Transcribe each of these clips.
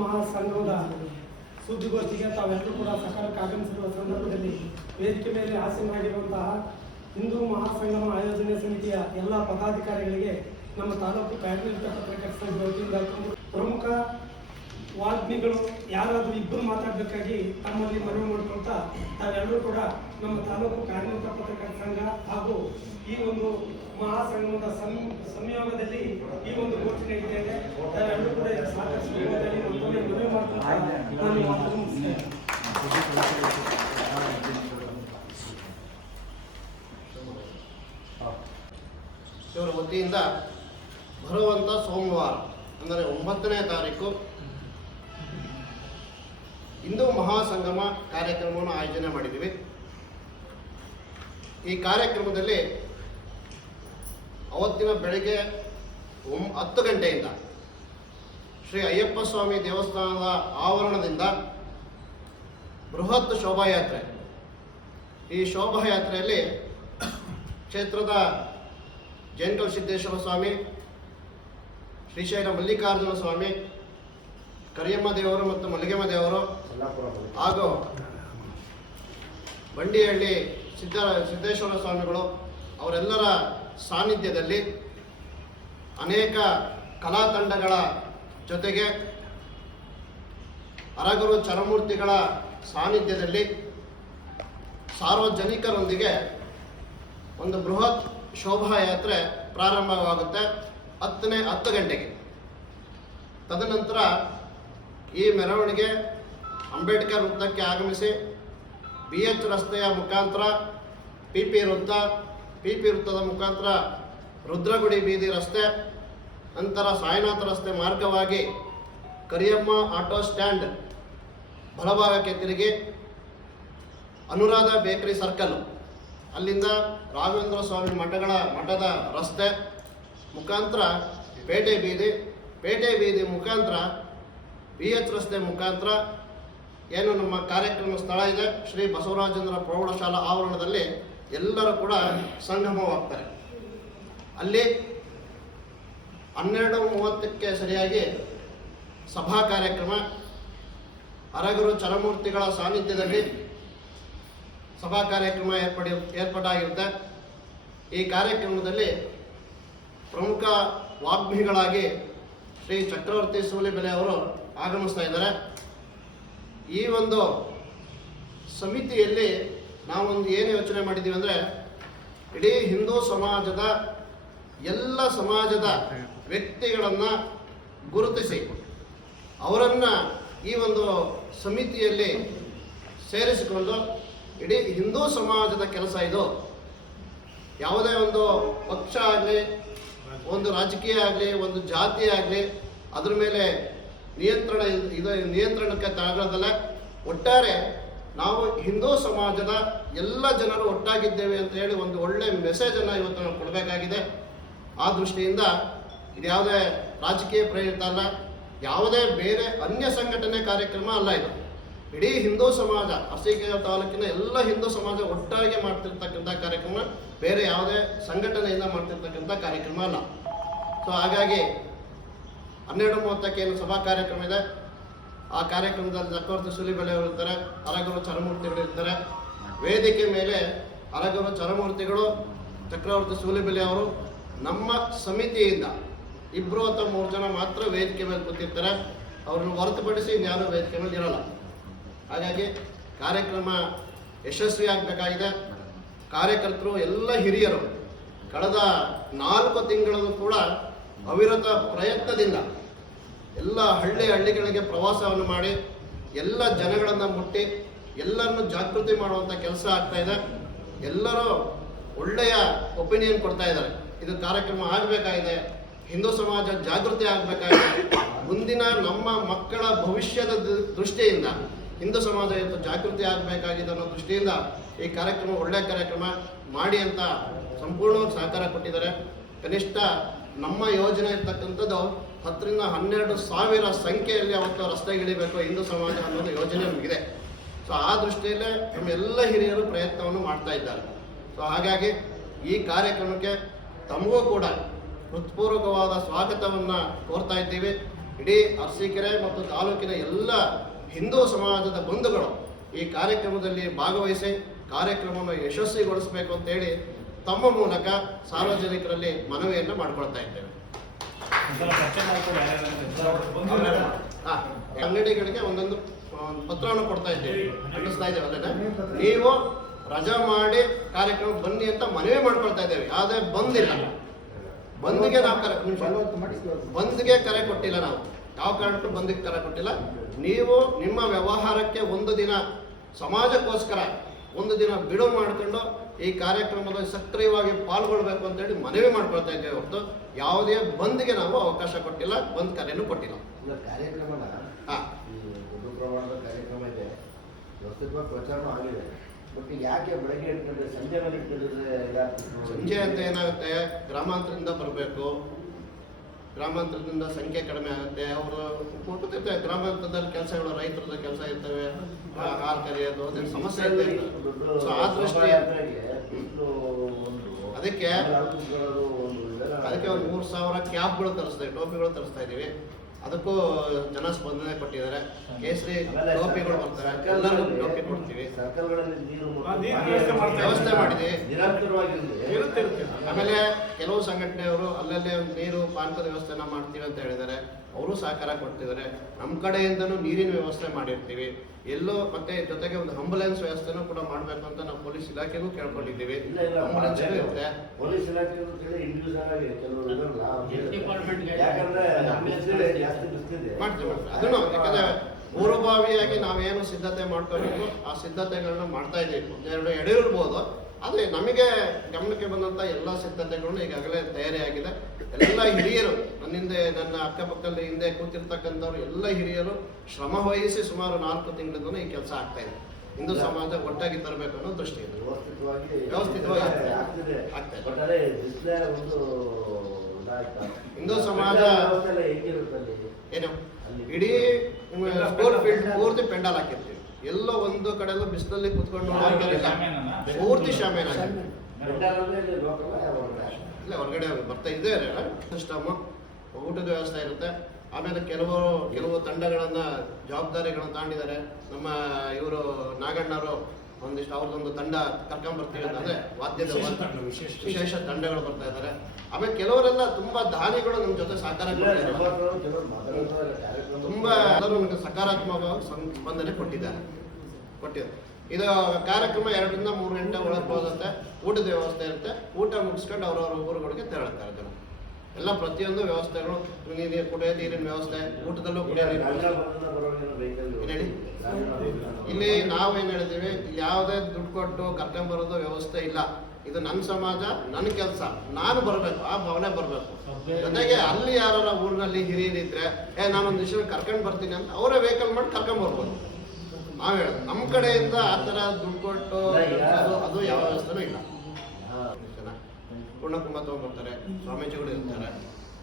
ಮಹಾಸಂಘದ ಸುದ್ದಿಗೋಷ್ಠಿಗೆ ತಾವೆಲ್ಲರೂ ಕೂಡ ಸಕಾಲಕ್ಕೆ ಆಗಮಿಸಿರುವ ಸಂದರ್ಭದಲ್ಲಿ ವೇದಿಕೆ ಮೇಲೆ ಆಸೀನರಾಗಿರುವಂತಹ ಹಿಂದೂ ಮಹಾಸಂಗಮ ಆಯೋಜನೆ ಸಮಿತಿಯ ಎಲ್ಲ ಪದಾಧಿಕಾರಿಗಳಿಗೆ ನಮ್ಮ ತಾಲೂಕು ಕಾರ್ಮಿಕ ಪತ್ರಕರ್ತರ ಸಂಘ ವತಿಯಿಂದ ಪ್ರಮುಖ ವಾಗ್ಮಿಗಳು ಯಾರಾದರೂ ಇಬ್ಬರು ಮಾತಾಡಬೇಕಾಗಿ ತಮ್ಮಲ್ಲಿ ಮನವಿ ಮಾಡಿಕೊಳ್ತಾ ತಾವೆಲ್ಲರೂ ಕೂಡ ನಮ್ಮ ತಾಲೂಕು ಕಾರ್ಮಿಕ ಪತ್ರಕರ್ತರ ಸಂಘ ಹಾಗೂ ಈ ಒಂದು ಮಹಾಸಂಗಮದ ಸಂಯೋಗದಲ್ಲಿ ಈ ಒಂದು ಘೋಷಣೆ ಇದೆ. ತಾವೆಲ್ಲರೂ ಕೂಡ ಸಾಕಷ್ಟು ಮನವಿ ಮಾಡ್ಕೊಳ್ತಾ ನಾನು ಮಾತನ್ನು ಮುಗಿಸ್ತೇನೆ. ಇವರ ವತಿಯಿಂದ ಬರುವಂಥ ಸೋಮವಾರ ಅಂದರೆ 9ನೇ ತಾರೀಕು ಹಿಂದೂ ಮಹಾಸಂಗಮ ಕಾರ್ಯಕ್ರಮವನ್ನು ಆಯೋಜನೆ ಮಾಡಿದ್ದೀವಿ. ಈ ಕಾರ್ಯಕ್ರಮದಲ್ಲಿ ಅವತ್ತಿನ ಬೆಳಗ್ಗೆ 10 ಗಂಟೆಯಿಂದ ಶ್ರೀ ಅಯ್ಯಪ್ಪ ಸ್ವಾಮಿ ದೇವಸ್ಥಾನದ ಆವರಣದಿಂದ ಬೃಹತ್ ಶೋಭಾಯಾತ್ರೆ. ಈ ಶೋಭಾಯಾತ್ರೆಯಲ್ಲಿ ಕ್ಷೇತ್ರದ ಜೇನ್ಕಲ್ ಸಿದ್ದೇಶ್ವರ ಸ್ವಾಮಿ, ಶ್ರೀಶೈಲ ಮಲ್ಲಿಕಾರ್ಜುನ ಸ್ವಾಮಿ, ಕರಿಯಮ್ಮ ದೇವರು ಮತ್ತು ಮಲ್ಲಿಗೆಮ್ಮ ದೇವರು ಹಾಗೂ ಬಂಡಿಹಳ್ಳಿ ಸಿದ್ದೇಶ್ವರ ಸ್ವಾಮಿಗಳು ಅವರೆಲ್ಲರ ಸಾನ್ನಿಧ್ಯದಲ್ಲಿ ಅನೇಕ ಕಲಾ ತಂಡಗಳ ಜೊತೆಗೆ ಅರಗುರು ಚರಮೂರ್ತಿಗಳ ಸಾನ್ನಿಧ್ಯದಲ್ಲಿ ಸಾರ್ವಜನಿಕರೊಂದಿಗೆ ಒಂದು ಬೃಹತ್ ಶೋಭಾಯಾತ್ರೆ ಪ್ರಾರಂಭವಾಗುತ್ತೆ 10 ಗಂಟೆಗೆ. ತದನಂತರ ಈ ಮೆರವಣಿಗೆ ಅಂಬೇಡ್ಕರ್ ವೃತ್ತಕ್ಕೆ ಆಗಮಿಸಿ BH ರಸ್ತೆಯ ಮುಖಾಂತರ PP ವೃತ್ತದ ಮುಖಾಂತರ ರುದ್ರಗುಡಿ ಬೀದಿ ರಸ್ತೆ, ನಂತರ ಸಾಯಿನಾಥ ರಸ್ತೆ ಮಾರ್ಗವಾಗಿ ಕರಿಯಮ್ಮ ಆಟೋ ಸ್ಟ್ಯಾಂಡ್ ಬಲಭಾಗಕ್ಕೆ ತಿರುಗಿ ಅನುರಾಧ ಬೇಕರಿ ಸರ್ಕಲ್, ಅಲ್ಲಿಂದ ರಾಘವೇಂದ್ರ ಸ್ವಾಮಿ ಮಠದ ರಸ್ತೆ ಮುಖಾಂತರ ಪೇಟೆ ಬೀದಿ ಮುಖಾಂತರ BH ರಸ್ತೆ ಮುಖಾಂತರ ಏನು ನಮ್ಮ ಕಾರ್ಯಕ್ರಮ ಸ್ಥಳ ಇದೆ ಶ್ರೀ ಬಸವರಾಜೇಂದ್ರ ಪ್ರೌಢಶಾಲಾ ಆವರಣದಲ್ಲಿ ಎಲ್ಲರೂ ಕೂಡ ಸಂಗಮವಾಗ್ತಾರೆ. ಅಲ್ಲಿ 12:30ಕ್ಕೆ ಸರಿಯಾಗಿ ಸಭಾ ಕಾರ್ಯಕ್ರಮ, ಅರಗುರು ಚರಮೂರ್ತಿಗಳ ಸಾನ್ನಿಧ್ಯದಲ್ಲಿ ಸಭಾ ಕಾರ್ಯಕ್ರಮ ಏರ್ಪಾಟಾಗಿರುತ್ತೆ. ಈ ಕಾರ್ಯಕ್ರಮದಲ್ಲಿ ಪ್ರಮುಖ ವಾಗ್ಮಿಗಳಾಗಿ ಶ್ರೀ ಚಕ್ರವರ್ತಿ ಸೂಲಿಬೆಲೆ ಅವರು ಆಗಮಿಸ್ತಾ ಇದ್ದಾರೆ. ಈ ಒಂದು ಸಮಿತಿಯಲ್ಲಿ ನಾವೊಂದು ಏನು ಯೋಚನೆ ಮಾಡಿದ್ದೀವಿ ಅಂದರೆ, ಇಡೀ ಹಿಂದೂ ಸಮಾಜದ ಎಲ್ಲ ಸಮಾಜದ ವ್ಯಕ್ತಿಗಳನ್ನು ಗುರುತಿಸಿ ಅವರನ್ನು ಈ ಒಂದು ಸಮಿತಿಯಲ್ಲಿ ಸೇರಿಸಿಕೊಂಡು ಇಡೀ ಹಿಂದೂ ಸಮಾಜದ ಕೆಲಸ ಇದು. ಯಾವುದೇ ಒಂದು ಪಕ್ಷ ಆಗಲಿ, ಒಂದು ರಾಜಕೀಯ ಆಗಲಿ, ಒಂದು ಜಾತಿ ಆಗಲಿ ಅದ್ರ ಮೇಲೆ ನಿಯಂತ್ರಣಕ್ಕೆ ತಗೊಳ್ಳೋದಲ್ಲ. ಒಟ್ಟಾರೆ ನಾವು ಹಿಂದೂ ಸಮಾಜದ ಎಲ್ಲ ಜನರು ಒಟ್ಟಾಗಿದ್ದೇವೆ ಅಂತ ಹೇಳಿ ಒಂದು ಒಳ್ಳೆ ಮೆಸೇಜನ್ನು ಇವತ್ತು ನಾವು ಕೊಡಬೇಕಾಗಿದೆ. ಆ ದೃಷ್ಟಿಯಿಂದ ಇದು ಯಾವುದೇ ರಾಜಕೀಯ ಪ್ರೇರಿತ ಅಲ್ಲ, ಯಾವುದೇ ಬೇರೆ ಅನ್ಯ ಸಂಘಟನೆ ಕಾರ್ಯಕ್ರಮ ಅಲ್ಲ. ಇದು ಇಡೀ ಹಿಂದೂ ಸಮಾಜ, ಅರಸೀಕೆರೆ ತಾಲೂಕಿನ ಎಲ್ಲ ಹಿಂದೂ ಸಮಾಜ ಒಟ್ಟಾಗಿ ಮಾಡ್ತಿರ್ತಕ್ಕಂಥ ಕಾರ್ಯಕ್ರಮ, ಬೇರೆ ಯಾವುದೇ ಸಂಘಟನೆಯಿಂದ ಮಾಡ್ತಿರ್ತಕ್ಕಂಥ ಕಾರ್ಯಕ್ರಮ ಅಲ್ಲ. ಸೊ ಹಾಗಾಗಿ 12:30ಕ್ಕೆ ಏನು ಸಭಾ ಕಾರ್ಯಕ್ರಮ ಇದೆ, ಆ ಕಾರ್ಯಕ್ರಮದಲ್ಲಿ ಚಕ್ರವರ್ತಿ ಸೂಲಿಬೆಲೆ ಅವರು ಇರ್ತಾರೆ, ಅರಗುರು ಚರಮೂರ್ತಿಗಳು ಇರ್ತಾರೆ. ವೇದಿಕೆ ಮೇಲೆ ಅರಗುರು ಚರಮೂರ್ತಿಗಳು, ಚಕ್ರವರ್ತಿ ಸೂಲಿಬೆಲೆ ಅವರು, ನಮ್ಮ ಸಮಿತಿಯಿಂದ 2 ಅಥವಾ 3 ಜನ ಮಾತ್ರ ವೇದಿಕೆ ಮೇಲೆ ಕೂತಿರ್ತಾರೆ. ಅವ್ರನ್ನ ಹೊರತುಪಡಿಸಿ ಇನ್ಯಾರು ವೇದಿಕೆ ಮೇಲೆ ಇರಲ್ಲ. ಹಾಗಾಗಿ ಕಾರ್ಯಕ್ರಮ ಯಶಸ್ವಿಯಾಗಬೇಕಾಗಿದೆ. ಕಾರ್ಯಕರ್ತರು ಎಲ್ಲ ಹಿರಿಯರು ಕಳೆದ 4 ತಿಂಗಳಲ್ಲೂ ಕೂಡ ಅವಿರತ ಪ್ರಯತ್ನದಿಂದ ಎಲ್ಲ ಹಳ್ಳಿಗಳಿಗೆ ಪ್ರವಾಸವನ್ನು ಮಾಡಿ ಎಲ್ಲ ಜನಗಳನ್ನು ಮುಟ್ಟಿ ಎಲ್ಲರನ್ನು ಜಾಗೃತಿ ಮಾಡುವಂಥ ಕೆಲಸ ಆಗ್ತಾ ಇದೆ. ಎಲ್ಲರೂ ಒಳ್ಳೆಯ ಒಪಿನಿಯನ್ ಕೊಡ್ತಾ ಇದ್ದಾರೆ. ಇದು ಕಾರ್ಯಕ್ರಮ ಆಗಬೇಕಾಗಿದೆ, ಹಿಂದೂ ಸಮಾಜ ಜಾಗೃತಿ ಆಗಬೇಕಾಗಿದೆ, ಮುಂದಿನ ನಮ್ಮ ಮಕ್ಕಳ ಭವಿಷ್ಯದ ದೃಷ್ಟಿಯಿಂದ ಹಿಂದೂ ಸಮಾಜ ಇವತ್ತು ಜಾಗೃತಿ ಆಗಬೇಕಾಗಿದೆ ಅನ್ನೋ ದೃಷ್ಟಿಯಿಂದ ಈ ಕಾರ್ಯಕ್ರಮ ಒಳ್ಳೆಯ ಕಾರ್ಯಕ್ರಮ ಮಾಡಿ ಅಂತ ಸಂಪೂರ್ಣವಾಗಿ ಸಹಕಾರ ಕೊಟ್ಟಿದ್ದಾರೆ. ಕನಿಷ್ಠ ನಮ್ಮ ಯೋಜನೆ ಇರ್ತಕ್ಕಂಥದ್ದು 10ರಿಂದ 12 ಸಾವಿರ ಸಂಖ್ಯೆಯಲ್ಲಿ ಅವತ್ತು ರಸ್ತೆಗಿಳಿಬೇಕು ಹಿಂದೂ ಸಮಾಜ ಅನ್ನೋದು ಯೋಜನೆ ನಮಗಿದೆ. ಸೊ ಆ ದೃಷ್ಟಿಯಲ್ಲೇ ನಮ್ಮೆಲ್ಲ ಹಿರಿಯರು ಪ್ರಯತ್ನವನ್ನು ಮಾಡ್ತಾ ಇದ್ದಾರೆ. ಸೊ ಹಾಗಾಗಿ ಈ ಕಾರ್ಯಕ್ರಮಕ್ಕೆ ತಮಗೂ ಕೂಡ ಹೃತ್ಪೂರ್ವಕವಾದ ಸ್ವಾಗತವನ್ನು ಕೋರ್ತಾ ಇದ್ದೀವಿ. ಇಡೀ ಅರಸೀಕೆರೆ ಮತ್ತು ತಾಲೂಕಿನ ಎಲ್ಲ ಹಿಂದೂ ಸಮಾಜದ ಬಂಧುಗಳು ಈ ಕಾರ್ಯಕ್ರಮದಲ್ಲಿ ಭಾಗವಹಿಸಿ ಕಾರ್ಯಕ್ರಮವನ್ನು ಯಶಸ್ವಿಗೊಳಿಸಬೇಕು ಅಂತೇಳಿ ತಮ್ಮ ಮೂಲಕ ಸಾರ್ವಜನಿಕರಲ್ಲಿ ಮನವಿಯನ್ನು ಮಾಡಿಕೊಳ್ತಾ ಇದ್ದೇವೆ. ಅಂಗಡಿಗಳಿಗೆ ಒಂದೊಂದು ಪತ್ರವನ್ನು ಕೊಡ್ತಾ ಇದ್ದೇವೆ, ಅಂಟಿಸ್ತಾ ಇದ್ದೇವೆ. ಅಲ್ಲೇ ನೀವು ರಜಾ ಮಾಡಿ ಕಾರ್ಯಕ್ರಮ ಬನ್ನಿ ಅಂತ ಮನವಿ ಮಾಡ್ಕೊಳ್ತಾ ಇದ್ದೇವೆ. ಯಾವುದೇ ಬಂದಿಲ್ಲ, ಬಂದ್ಗೆ ನಾವು ಬಂದ್ಗೆ ಕರೆ ಕೊಟ್ಟಿಲ್ಲ. ನಾವು ಯಾವ ಕಾರಣಕ್ಕೂ ಬಂದಿಗೆ ಕರೆ ಕೊಟ್ಟಿಲ್ಲ. ನೀವು ನಿಮ್ಮ ವ್ಯವಹಾರಕ್ಕೆ ಒಂದು ದಿನ ಸಮಾಜಕ್ಕೋಸ್ಕರ ಒಂದು ದಿನ ಬಿಡುವು ಮಾಡಿಕೊಂಡು ಈ ಕಾರ್ಯಕ್ರಮದಲ್ಲಿ ಸಕ್ರಿಯವಾಗಿ ಪಾಲ್ಗೊಳ್ಬೇಕು ಅಂತೇಳಿ ಮನವಿ ಮಾಡ್ಕೊಳ್ತಾ ಇದ್ದೇವೆ ಹೊರತು ಯಾವುದೇ ಬಂದ್ಗೆ ನಾವು ಅವಕಾಶ ಕೊಟ್ಟಿಲ್ಲ, ಬಂದ್ ಕರೆಯನ್ನು ಕೊಟ್ಟಿಲ್ಲ. ಕಾರ್ಯಕ್ರಮನ ದೊಡ್ಡ ಪ್ರಮಾಣದ ಕಾರ್ಯಕ್ರಮ ಇದೆ, ವ್ಯವಸ್ಥಿತವಾಗಿ ಪ್ರಚಾರ ಆಗಿದೆ. ಬಟ್ ಯಾಕೆ ಬೆಳಗ್ಗೆ ಇಟ್ಕೊಂಡ್ರೆ ಸಂಜೆ ಮೇಲೆ ಇಟ್ಕೊಂಡಿದ್ರೆ ಸಂಜೆ ಅಂತ ಏನಾಗುತ್ತೆ, ಗ್ರಾಮಾಂತರದಿಂದ ಬರಬೇಕು, ಗ್ರಾಮಾಂತರದಿಂದ ಸಂಖ್ಯೆ ಕಡಿಮೆ ಆಗುತ್ತೆ. ಅವರು ಗೊತ್ತಿರ್ತವೆ ಗ್ರಾಮಾಂತರದಲ್ಲಿ ಕೆಲಸಗಳು, ರೈತರದ ಕೆಲಸ ಇರ್ತವೆ, ಹಾಲು ಕರೆಯೋದು, ಅದೇನು ಸಮಸ್ಯೆ ಇರ್ತದೆ. ಸೊ ಆ ದೃಷ್ಟಿ ಅದಕ್ಕೆ ಒಂದು 3,000 ಕ್ಯಾಬ್ಗಳು ತರಿಸ್ತಾ, ಟೋಪಿಗಳು ತರಿಸ್ತಾ ಇದ್ದೀವಿ. ಅದಕ್ಕೂ ಜನ ಸ್ಪಂದನೆ ಕೊಟ್ಟಿದ್ದಾರೆ. ಕೇಸರಿ ಟೋಪಿಗಳು ಬರ್ತಾರೆ, ಎಲ್ಲರಿಗೂ ಟೋಪಿ ಕೊಡ್ತೀವಿ. ವ್ಯವಸ್ಥೆ ಮಾಡಿದ್ವಿ. ಆಮೇಲೆ ಕೆಲವು ಸಂಘಟನೆಯವರು ಅಲ್ಲಲ್ಲೇ ನೀರು ಪಾನಕದ ವ್ಯವಸ್ಥೆನ ಮಾಡ್ತೀವಿ ಅಂತ ಹೇಳಿದ್ದಾರೆ, ಅವರು ಸಹಕಾರ ಕೊಡ್ತಿದ್ದಾರೆ. ನಮ್ಮ ಕಡೆಯಿಂದನೂ ನೀರಿನ ವ್ಯವಸ್ಥೆ ಮಾಡಿರ್ತೀವಿ. ಎಲ್ಲೋ ಮತ್ತೆ ಜೊತೆಗೆ ಒಂದು ಆಂಬುಲೆನ್ಸ್ ವ್ಯವಸ್ಥೆನೂ ಕೂಡ ಮಾಡಬೇಕು ಅಂತ ನಾವು ಪೊಲೀಸ್ ಇಲಾಖೆಗೂ ಕೇಳ್ಕೊಂಡಿದ್ದೀವಿ. ಆಂಬುಲೆನ್ಸ್ ಇರುತ್ತೆ. ಪೊಲೀಸ್ ಇಲಾಖೆ ಮಾಡ್ತೀವಿ. ಅದನ್ನು ಯಾಕಂದ್ರೆ ಪೂರ್ವಭಾವಿಯಾಗಿ ನಾವೇನು ಸಿದ್ಧತೆ ಮಾಡ್ಕೋಬೇಕು ಆ ಸಿದ್ಧತೆಗಳನ್ನ ಮಾಡ್ತಾ ಇದ್ದೀವಿ. ಒಂದೆರಡು ಎಡೆಯಿರ್ಬೋದು, ಆದರೆ ನಮಗೆ ಗಮನಕ್ಕೆ ಬಂದಂಥ ಎಲ್ಲ ಸಿದ್ಧತೆಗಳನ್ನು ಈಗಾಗಲೇ ತಯಾರಿಯಾಗಿದೆ. ಎಲ್ಲ ಹಿರಿಯರು ನನ್ನ ಅಕ್ಕಪಕ್ಕದಲ್ಲಿ ಹಿಂದೆ ಕೂತಿರ್ತಕ್ಕಂಥವ್ರು ಎಲ್ಲ ಹಿರಿಯರು ಶ್ರಮ ವಹಿಸಿ ಸುಮಾರು 4 ತಿಂಗಳಿಂದ ಈ ಕೆಲಸ ಆಗ್ತಾ ಇದೆ. ಹಿಂದೂ ಸಮಾಜ ಒಟ್ಟಾಗಿ ತರಬೇಕು ಅನ್ನೋ ದೃಷ್ಟಿಯಿಂದ ವ್ಯವಸ್ಥಿತವಾಗಿ ಆಗ್ತಾ ಇದೆ. ಹಿಂದೂ ಸಮಾಜ ಏನು ಇಡೀ ಸ್ಕೂಲ್ ಫೀಲ್ಡ್ ಪೂರ್ತಿ ಪೆಂಡಾಲ್ ಹಾಕಿರ್ತೀವಿ. ಎಲ್ಲೋ ಒಂದು ಕಡೆಲ್ಲ ಬಿಸಿಲಲ್ಲಿ ಕುತ್ಕೊಂಡು ಪೂರ್ತಿ ಶಾಮಿಯಾನ ಇಲ್ಲ, ಹೊರಗಡೆ ಬರ್ತಾ ಇದೆ. ಸಿಸ್ಟಮ್, ಊಟದ ವ್ಯವಸ್ಥೆ ಇರುತ್ತೆ. ಆಮೇಲೆ ಕೆಲವು ತಂಡಗಳನ್ನ ಜವಾಬ್ದಾರಿಗಳನ್ನ ತಾಂಡಿದ್ದಾರೆ. ನಮ್ಮ ಇವರು ನಾಗಣ್ಣವರು ಒಂದಿಷ್ಟು ಅವ್ರದ್ದೊಂದು ತಂಡ ಕರ್ಕೊಂಡ್ಬರ್ತೀವಿ ಅಂತಂದ್ರೆ ವಾದ್ಯದ ವಿಶೇಷ ತಂಡಗಳು ಬರ್ತಾ ಇದ್ದಾರೆ. ಆಮೇಲೆ ಕೆಲವರೆಲ್ಲ ತುಂಬಾ ದಾನಿಗಳು ನಮ್ಮ ಜೊತೆ ಸಹಕಾರ ತುಂಬಾ ಎಲ್ಲರೂ ನಮಗೆ ಸಕಾರಾತ್ಮಕವಾಗಿ ಸ್ಪಂದನೆ ಕೊಟ್ಟಿದ್ದಾರೆ. ಇದು ಕಾರ್ಯಕ್ರಮ 2 ರಿಂದ 3 ಗಂಟೆ ಒಳಗೆ ಹೋಗುತ್ತೆ. ಊಟದ ವ್ಯವಸ್ಥೆ ಇರುತ್ತೆ. ಊಟ ಮುಗಿಸ್ಕೊಂಡು ಅವ್ರವ್ರ ಊರುಗಳಿಗೆ ತೆರಳುತ್ತಾರೆ ಜನ. ಎಲ್ಲ ಪ್ರತಿಯೊಂದು ವ್ಯವಸ್ಥೆಗಳು, ಕುಡಿಯೋ ನೀರಿನ ವ್ಯವಸ್ಥೆ, ಊಟದಲ್ಲೂ ಕುಡಿಯೋ ನೀರು. ಇಲ್ಲಿ ನಾವೇನು ಹೇಳಿದ್ದೀವಿ, ಇಲ್ಲಿ ಯಾವುದೇ ದುಡ್ಡು ಕೊಟ್ಟು ಕರ್ಕೊಂಡ್ಬರೋದು ವ್ಯವಸ್ಥೆ ಇಲ್ಲ. ಇದು ನನ್ನ ಸಮಾಜ, ನನ್ನ ಕೆಲಸ, ನಾನು ಬರಬೇಕು, ಆ ಭಾವನೆ ಬರಬೇಕು. ಜೊತೆಗೆ ಅಲ್ಲಿ ಯಾರ ಊರಿನಲ್ಲಿ ಹಿರಿಯರಿದ್ರೆ ನಾನೊಂದು ವಿಷಯ ಕರ್ಕೊಂಡು ಬರ್ತೀನಿ ಅಂತ ಅವರೇ ವೆಹಿಕಲ್ ಮಾಡಿ ಕರ್ಕೊಂಡ್ಬರ್ಬೋದು. ನಾವು ಹೇಳೋದು ನಮ್ಮ ಕಡೆಯಿಂದ ಆ ಥರ ದುಡ್ಡು ಕೊಟ್ಟು ಅದು ಯಾವ ವ್ಯವಸ್ಥೆನೂ ಇಲ್ಲ. ಪೂರ್ಣಕುಂಭ ತೊಗೊಂಡ್ಬರ್ತಾರೆ, ಸ್ವಾಮೀಜಿಗಳು ಇರ್ತಾರೆ,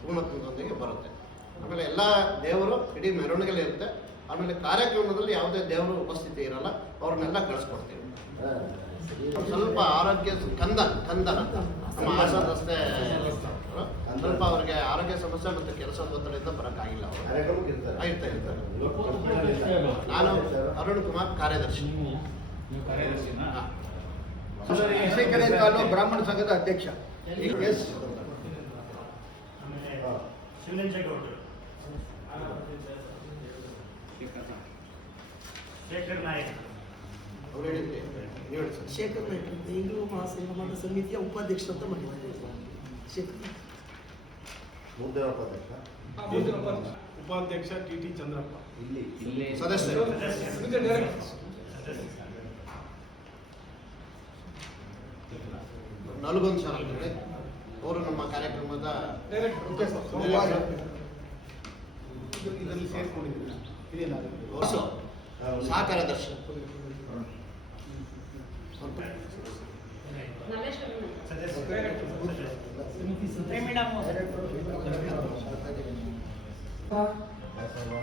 ಪೂರ್ಣಕುಂಭದೊಂದಿಗೆ ಬರುತ್ತೆ. ಆಮೇಲೆ ಎಲ್ಲ ದೇವರು ಇಡೀ ಮೆರವಣಿಗೆಯಲ್ಲಿ ಇರುತ್ತೆ. ಆಮೇಲೆ ಕಾರ್ಯಕ್ರಮದಲ್ಲಿ ಯಾವುದೇ ದೇವರು ಉಪಸ್ಥಿತಿ ಇರಲ್ಲ, ಅವ್ರನ್ನೆಲ್ಲ ಕಳಿಸ್ಕೊಡ್ತೀವಿ. ಸ್ವಲ್ಪ ಆರೋಗ್ಯ ಕಂದನ ನಮ್ಮ ಹಾಸನ ರಸ್ತೆ ಸ್ವಲ್ಪ ಅವ್ರಿಗೆ ಆರೋಗ್ಯ ಸಮಸ್ಯೆ ಮತ್ತು ಕೆಲಸದ ಒತ್ತಡದಿಂದ ಬರೋಕ್ಕಾಗಿಲ್ಲ. ಇರ್ತಾರೆ. ನಾನು ಅರುಣ್ ಕುಮಾರ್, ಕಾರ್ಯದರ್ಶಿ. ಅರಸೀಕೆರೆ ತಾಲೂಕು ಬ್ರಾಹ್ಮಣ ಸಂಘದ ಅಧ್ಯಕ್ಷ. ಶೇಖರ್ ನಾಯಕ್ ಶೇಖರ್ ನಾಯಕ್ ಅಂತ ಹಿಂದೂ ಮಹಾಸಂಗಮದ ಸಮಿತಿಯ ಉಪಾಧ್ಯಕ್ಷ ಅಂತ ಮಾಡಿದ್ದಾರೆ. ಶೇಖರ್ ಉಪಾಧ್ಯಕ್ಷ ಟಿ ಚಂದ್ರಪ್ಪ, ಇಲ್ಲಿ ಸದಸ್ಯರು ನಲ್ಗೊಂದು ಸಲ ಅವರು ನಮ್ಮ ಕಾರ್ಯಕ್ರಮದ ಇದರಲ್ಲಿ ಸೇರ್ಕೊಂಡಿದ್ದೀವಿ. ಸಹ ಕಾರ್ಯದರ್ಶಿ.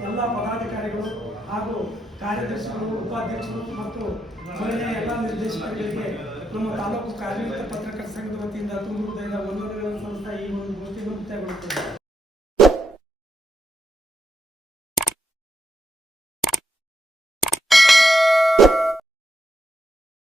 ಎಲ್ಲ ಪದಾಧಿಕಾರಿಗಳು ಹಾಗೂ ಕಾರ್ಯದರ್ಶಿಗಳು, ಉಪಾಧ್ಯಕ್ಷರು ಮತ್ತು ಜಿಲ್ಲೆಯ ಎಲ್ಲ ನಿರ್ದೇಶಕರಿಗೆ ನಮ್ಮ ತಾಲೂಕು ಕಾರ್ಮಿಕ ಪತ್ರಕರ್ತರ ಸಂಘದ ವತಿಯಿಂದ ತುಂಬ ಹೃದಯದ ವಂದನೆಗಳನ್ನು ಸಲ್ಲಿಸ್ತಾ ಈ ಒಂದು ಗೋಷ್ಠಿಯನ್ನು ಮುಕ್ತಾಯಗೊಳ್ಳುತ್ತದೆ.